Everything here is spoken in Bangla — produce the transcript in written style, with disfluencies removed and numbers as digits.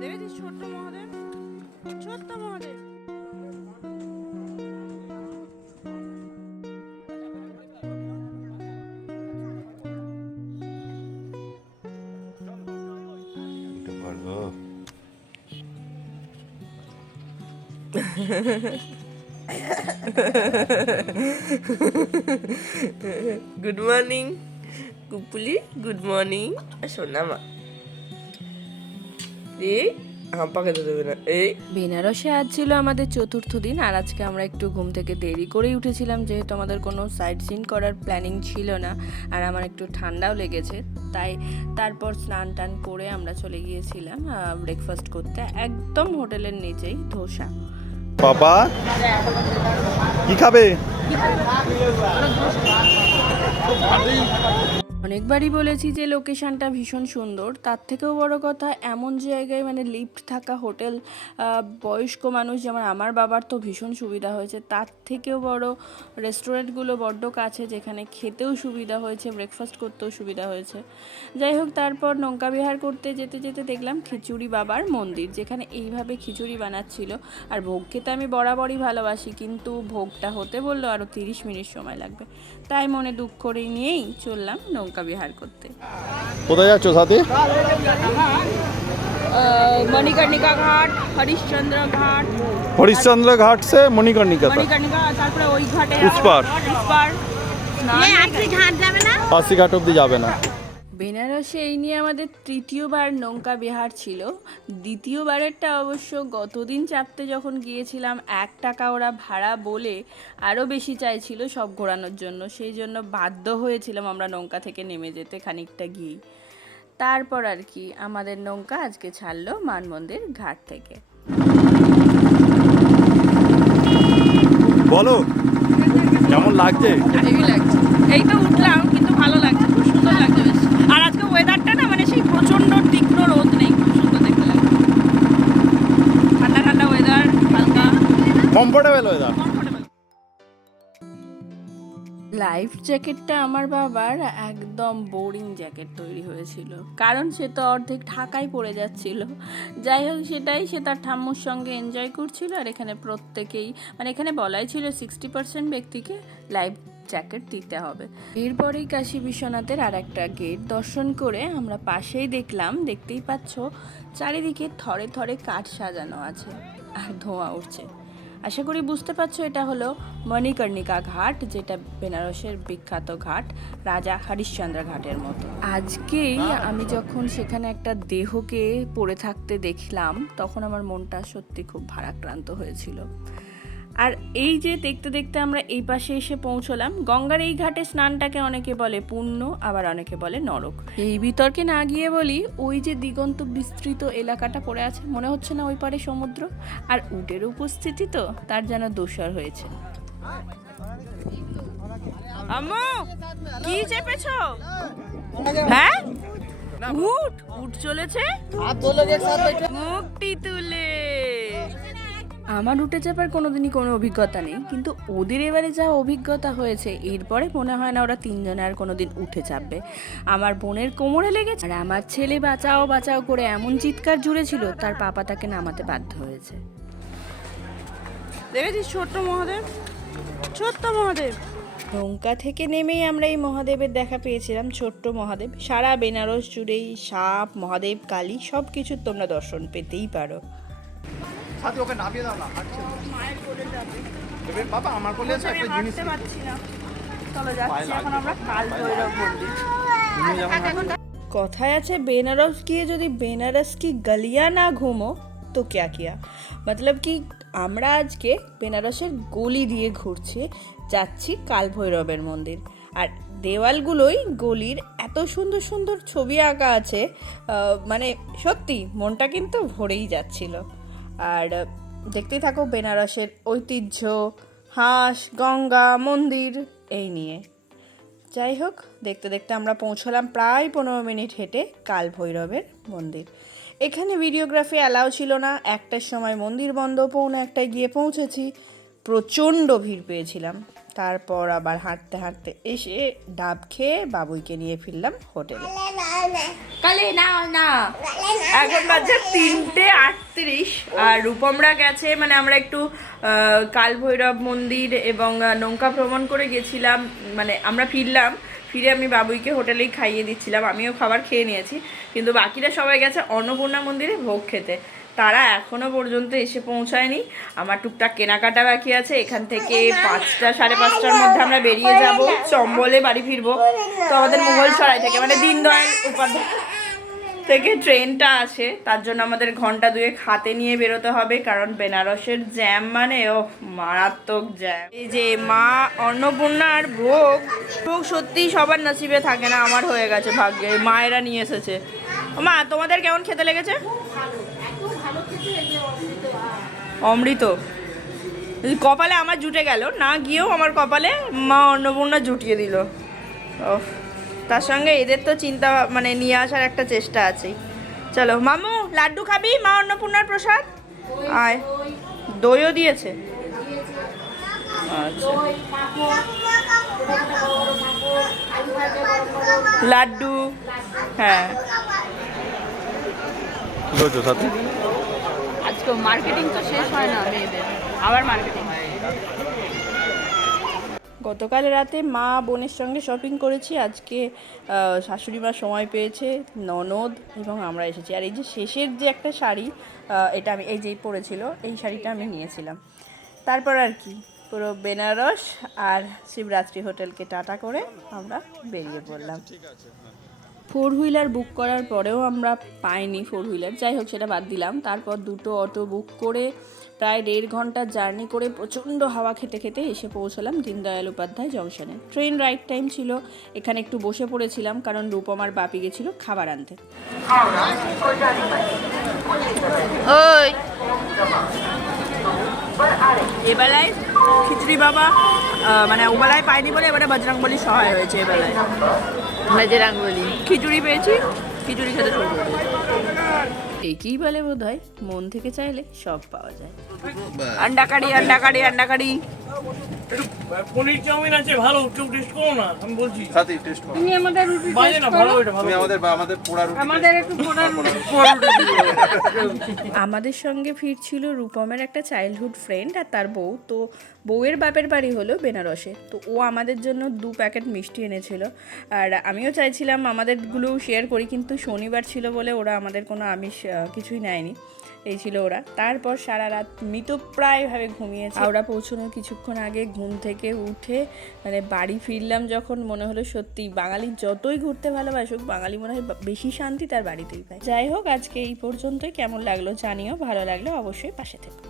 দেখেছিস ছোট্ট মহাদেব, ছোট্ট Mahadev. Good morning Kupuli, good morning সোনা মা। এই আমাকে তো দেবে না। এই বেনারসে আজ ছিল আমাদের চতুর্থ দিন, আর আজকে আমরা একটু ঘুম থেকে দেরি করেই উঠেছিলাম, যেহেতু আমাদের কোনো সাইট সিন করার প্ল্যানিং ছিল না, আর আমার একটু ঠান্ডাও লেগেছে। তাই তারপর স্নান টান করে আমরা চলে গিয়েছিলাম ব্রেকফাস্ট করতে, একদম হোটেলের নিচেই ধোসা। বাবা কি খাবে? অনেকবারই বলেছি যে লোকেশনটা ভীষণ সুন্দর, তার থেকেও বড় কথা এমন জায়গায় মানে লিফট থাকা হোটেল, বয়স্ক মানুষ যেমন আমার বাবার তো ভীষণ সুবিধা হয়েছে, তার থেকেও বড় রেস্টুরেন্টগুলো বড্ড কাছে, যেখানে খেতেও সুবিধা হয়েছে, ব্রেকফাস্ট করতেও সুবিধা হয়েছে। যাই হোক, তারপর নৌকা বিহার করতে যেতে যেতে দেখলাম খিচুড়ি বাবার মন্দির, যেখানে এইভাবে খিচুড়ি বানাচ্ছিল। আর ভোগ খেতে আমি বরাবরই ভালোবাসি, কিন্তু ভোগটা হতে বললো আরও 30 মিনিট সময় লাগবে, তাই মনে দুঃখ করে নিয়েই চললাম নৌকা বিহার করতে। কোথায় যাচ্ছ সাথী? মণিকর্ণিকা ঘাট, হরিশ্চন্দ্র ঘাট, হরিশ্চন্দ্র ঘাট সে মণিকর্ণিকা মণিকর্ণিকা, তারপরে ওই ঘাটে উস পার। পাসি ঘাট অব্দি যাবে না। বেনারসে এই নিয়ে আমাদের তৃতীয়বার নৌকা বিহার ছিল। দ্বিতীয়বারেরটা অবশ্য গতদিন চাপতে যখন গিয়েছিলাম 1 টাকা ওরা ভাড়া বলে আরও বেশি চাইছিল সব ঘোরানোর জন্য, সেই জন্য বাধ্য হয়েছিলাম আমরা নৌকা থেকে নেমে যেতে খানিকটা গিয়েই। তারপর আর কি আমাদের নৌকা আজকে ছাড়লো মানমন্দির ঘাট থেকে। বলো কেমন লাগছে? হেভি লাগছে, এই তো উঠলাম কিন্তু ভালো লাগছে, খুব সুন্দর লাগছে বেশ। আর আজকে ওয়েদারটা না মানে সেই প্রচন্ড তীক্ষ্ণ রোদ নেই, খুব সুন্দর দেখতে লাগছে। ঠান্ডা ঠান্ডা ওয়েদার, হালকা কমফোর্টেবল ওয়েদার। কমফোর্টেবল। লাইফ জ্যাকেটটা আমার বাবার একদম বোরিং জ্যাকেট তৈরি হয়েছিল, কারণ সে তো অর্ধেক ঢাকায় পড়ে যাচ্ছিল। যাই হোক, সেটাই সে তার ঠাম্মুর সঙ্গে এনজয় করছিল। আর এখানে প্রত্যেকেই মানে এখানে বলাই ছিল 60% ব্যক্তিকে লাইফ জ্যাকেট দিতে হবে। এরপরেই কাশী বিশ্বনাথের আর একটা গেট দর্শন করে আমরা পাশেই দেখতেই পাচ্ছ চারিদিকে থরে থরে কাঠ সাজানো আছে আর ধোঁয়া উঠছে। আশা করি বুঝতে পারছো এটা হলো মণিকর্ণিকা ঘাট, যেটা বেনারসের বিখ্যাত ঘাট, রাজা হরিশ্চন্দ্র ঘাটের মতো। আজকেই আমি যখন সেখানে একটা দেহকে পড়ে থাকতে দেখলাম, তখন আমার মনটা সত্যি খুব ভারাক্রান্ত হয়েছিল। আর এই যে দেখতে দেখতে আমরা এই পাশে এসে পৌঁছলাম। গঙ্গার এই ঘাটে স্নানটাকে অনেকে বলে পুণ্য, আবার অনেকে বলে নরক। এই বিতর্কে না গিয়ে বলি, ওই যে দিগন্ত বিস্তৃত এলাকাটা পড়ে আছে, মনে হচ্ছে না ওই পারে সমুদ্র, আর উটের উপস্থিতি তো তার যেন দোষর হয়েছে। আম্মু কি চেপেছো? হ্যাঁ, উট উট চলেছে মুখটি তুলে। আমার উঠে চাপার কোনোদিনই কোনো অভিজ্ঞতা নেই, কিন্তু ওদের এবারে যা অভিজ্ঞতা হয়েছে, এরপরে মনে হয় না ওরা 3 জনে আর কোনোদিন উঠে চাপবে। আমার বোনের কোমরে লেগেছে, আর আমার ছেলে বাঁচাও বাঁচাও করে এমন চিৎকার জুড়েছিল, তার পাপা তাকে নামাতে বাধ্য হয়েছে। দেখেছিস ছোট্ট মহাদেব, ছোট্ট মহাদেব। নৌকা থেকে নেমেই আমরা এই মহাদেবের দেখা পেয়েছিলাম, ছোট্ট মহাদেব। সারা বেনারস জুড়েই সাপ, মহাদেব, কালী সব কিছুর তোমরা দর্শন পেতেই পারো। সাথী ওকে নামিয়ে দাও না, হাঁটছে। মায়ের কোলে যাবে, এবে বাবা আমার কোলে আছে একটা জিনিস। হাঁটতে পারছি না। চলো যাচ্ছি এখন আমরা কাল ভৈরব মন্দির। তুমি যেমন কথায় আছে, বেনারস গিয়ে যদি বেনারস কি গলিয়া না ঘুমো তো ক্যা কিয়া। মতলব কি, আমরা আজকে বেনারসের গলি দিয়ে যাচ্ছি কাল ভৈরবের মন্দির। আর দেওয়ালগুলোই গলির এত সুন্দর সুন্দর ছবি আঁকা আছে, মানে সত্যি মনটা কিন্তু ভরেই যাচ্ছিল। আর দেখতেই থাকো বেনারসের ঐতিহ্য, হাঁস, গঙ্গা, মন্দির এই নিয়ে। যাই হোক, দেখতে দেখতে আমরা পৌঁছলাম প্রায় 15 মিনিট হেঁটে কাল ভৈরবের মন্দির। এখানে ভিডিওগ্রাফি অ্যালাউ ছিল না, 1টার সময় মন্দির বন্ধ, 1:45 গিয়ে পৌঁছেছি। প্রচণ্ড ভিড় পেয়েছিলাম, তারপর আবার হাঁটতে হাঁটতে এসে ডাব খেয়ে বাবুইকে নিয়ে ফিরলাম হোটেলে। কালে না না এখন বাজে 3:38 আর রূপমরা গেছে, মানে আমরা একটু কাল ভৈরব মন্দির এবং নৌকা ভ্রমণ করে গেছিলাম, মানে আমরা ফিরে আমি বাবুইকে হোটেলেই খাইয়ে দিচ্ছিলাম, আমিও খাবার খেয়ে নিয়েছি, কিন্তু বাকিরা সবাই গেছে অন্নপূর্ণা মন্দিরে ভোগ খেতে। তারা এখনো পর্যন্ত এসে পৌঁছায়নি। আমার টুকটাক কেনাকাটা বাকি আছে, এখান থেকে 5টা 5:30টার মধ্যে আমরা বেরিয়ে যাব, চম্বলে বাড়ি ফিরবো। তো আমাদের মুঘলসরাই থেকে, মানে দীনদয়াল উপাধ্যায় থেকে ট্রেনটা আসে, তার জন্য আমাদের ঘন্টা 2 হাতে নিয়ে বেরোতে হবে, কারণ বেনারসের জ্যাম মানে ও মারাত্মক জ্যাম। এই যে মা অন্নপূর্ণার ভোগ সত্যি সবার নসিবে থাকে না, আমার হয়ে গেছে ভাগ্যে, মায়েরা নিয়ে এসেছে। মা তোমাদের কেমন খেতে লেগেছে? অমৃত কপালে আমার জুটে গেল, না গিয়েও আমার কপালে মা অন্নপূর্ণা জুটিয়ে দিল। তার সঙ্গে এদের তো চিন্তা মানে নিয়ে আসার একটা চেষ্টা আছে। চলো মামু, লাড্ডু খাবি মা অন্নপূর্ণার প্রসাদ? আয়, দইও দিয়েছে। আচ্ছা, লাড্ডু, হ্যাঁ। সাথে আজকে মার্কেটিং তো শেষ হয় না মেয়েদের, আবার মার্কেটিং। গতকাল রাতে মা বোনের সঙ্গে শপিং করেছি, আজকে শাশুড়ি মা সময় পেয়েছে, ননদ এবং আমরা এসেছি। আর এই যে শেষের যে একটা শাড়ি, এটা আমি এই যেই পরেছিল, এই শাড়িটা আমি নিয়েছিলাম। তারপর আর কি পুরো বেনারস আর শিবরাত্রি হোটেলকে টাটা করে আমরা বেরিয়ে পড়লাম। 4 হুইলার বুক করার পরেও আমরা পাইনি 4 হুইলার, যাই হোক সেটা বাদ দিলাম। তারপর 2টো অটো বুক করে প্রায় 1.5 ঘন্টার জার্নি করে প্রচণ্ড হাওয়া খেতে খেতে এসে পৌঁছলাম দীনদয়াল উপাধ্যায় জংশনে। ট্রেন রাইট টাইম ছিল, এখানে একটু বসে পড়েছিলাম, কারণ রূপম আর বাপি গেছিল খাবার আনতে। ওই এবেলায় খিচুড়ি বাবা, মানে ওবেলায় পাইনি বলে এবারে বজরংবলী সহায় হয়েছে। এবেলায় বজরংবলী খিচুড়ি পেয়েছি, খিচুড়ি খেতে শুরু করে একেই বলে বোধহয় মন থেকে চাইলে সব পাওয়া যায়। আন্ডা কারি, আন্ডা কারি, আন্ডা কারি। পনির চাউমিন আছে ভালো, কেউ টেস্ট করো না, আমি বলছি। সাথে টেস্ট করো। তুমি আমাদের রুটি বাইরে না ভালো, এটা ভালো। তুমি আমাদের পোড়া রুটি আমাদের একটু পোড়া আমাদের সঙ্গে ফিরছিল রূপমের একটা চাইল্ডহুড ফ্রেন্ড আর তার বউ। তো বউয়ের বাপের বাড়ি হলো বেনারসে, তো ও আমাদের জন্য 2 প্যাকেট মিষ্টি এনেছিল। আর আমিও চাইছিলাম আমাদেরগুলোও শেয়ার করি, কিন্তু শনিবার ছিল বলে ওরা আমাদের কোনো আমিষ কিছুই নেয়নি, এই ছিল ওরা। তারপর সারা রাত মৃতপ্রায়ভাবে ঘুমিয়েছে। আমরা পৌঁছানোর কিছুক্ষণ আগে ঘুম থেকে উঠে মানে বাড়ি ফিরলাম যখন, মনে হলো সত্যি বাঙালি যতই ঘুরতে ভালোবাসুক, বাঙালি মনে হয় বেশি শান্তি তার বাড়িতেই পায়। যাই হোক, আজকে এই পর্যন্তই। কেমন লাগলো জানিও, ভালো লাগলে অবশ্যই পাশে থেকো।